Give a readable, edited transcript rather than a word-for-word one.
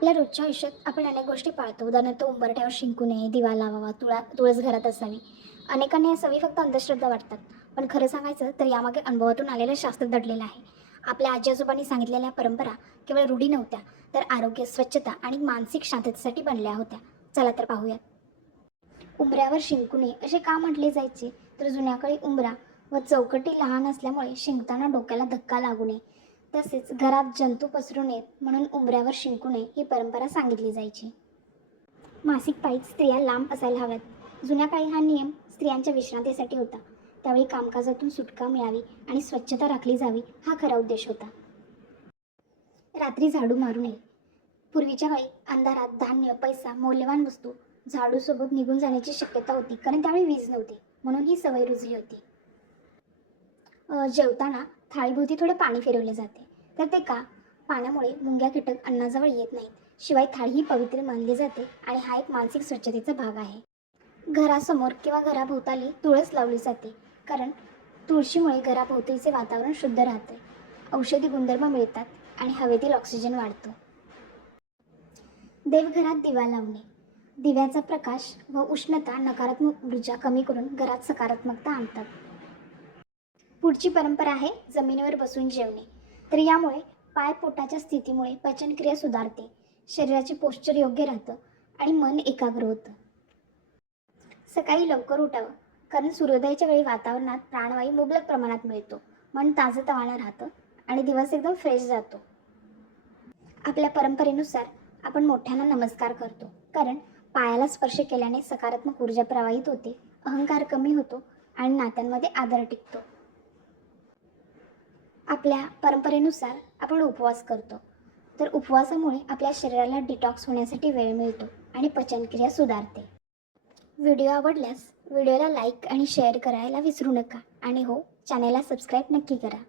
आपल्या रोजच्या आयुष्यात आपण अनेक गोष्टी पाळतो. उदाहरणार्थ उंबरठ्यावर शिंकू नये, दिवा लावावा, तुळस घरात असावी. अनेकांना या सवयी फक्त अंधश्रद्धा वाटतात. पण खरं सांगायचं तर यामागे अनुभवातून आलेलं शास्त्र दडलेलं आहे. आपल्या आजी आजोबांनी सांगितलेल्या परंपरा केवळ रूढी नव्हत्या, तर आरोग्य, स्वच्छता आणि मानसिक शांततेसाठी बनल्या होत्या. चला तर पाहूयात. उंबऱ्यावर शिंकू नये असे का म्हटले जायचे? तर जुन्या काळी उंबरा व चौकटी लहान असल्यामुळे शिंकताना डोक्याला धक्का लागू नये, तसेच घरात जंतू पसरू नयेत म्हणून उंबऱ्यावर शिंकू नये ही परंपरा सांगितली जायची. मासिक पाळीत स्त्रिया लांब असायला हव्यात. जुन्या काळी हा नियम स्त्रियांच्या विश्रांतीसाठी होता. त्यावेळी कामकाजातून सुटका मिळावी आणि स्वच्छता राखली जावी हा खरा उद्देश होता. रात्री झाडू मारू नये. पूर्वीच्या काळी अंधारात धान्य, पैसा, मौल्यवान वस्तू झाडूसोबत निघून जाण्याची शक्यता होती, कारण त्यावेळी वीज नव्हती, म्हणून ही सवय रुजली होती. जेवताना थाळीभोवती थोडे पाणी फिरवले जाते. तर ते का? पाण्यामुळे मुंग्या कीटक अन्नाजवळ येत नाहीत. शिवाय थाळी ही पवित्र मानली जाते आणि हा एक मानसिक स्वच्छतेचा भाग आहे. घरासमोर किंवा घराभोवताली तुळस लावली जाते, कारण तुळशीमुळे घराभोवतीचे वातावरण शुद्ध राहते, औषधी गुणधर्म मिळतात आणि हवेतील ऑक्सिजन वाढतो. देवघरात दिवा लावणे. दिव्याचा प्रकाश व उष्णता नकारात्मक ऊर्जा कमी करून घरात सकारात्मकता आणतात. पुढची परंपरा आहे जमिनीवर बसून जेवणे. तर यामुळे पाय पोटाच्या स्थितीमुळे पचनक्रिया सुधारते, शरीराचे पोश्चर योग्य राहतं आणि मन एकाग्र होतं. सकाळी लवकर उठावं, कारण सूर्योदयाच्या वेळी वातावरणात प्राणवायू मुबलक प्रमाणात मिळतो, मन ताजंतवानं राहतं आणि दिवस एकदम फ्रेश जातो. आपल्या परंपरेनुसार आपण मोठ्यांना नमस्कार करतो, कारण पायाला स्पर्श केल्याने सकारात्मक ऊर्जा प्रवाहित होते, अहंकार कमी होतो आणि नात्यांमध्ये आदर टिकतो. आपल्या परंपरेनुसार आपण उपवास करतो, तर उपवासामुळे आपल्या शरीराला डिटॉक्स होण्यासाठी वेळ मिळतो आणि पचनक्रिया सुधारते. व्हिडिओ आवडल्यास व्हिडिओला लाईक आणि शेअर करायला विसरू नका आणि हो, चॅनेलला सबस्क्राईब नक्की करा.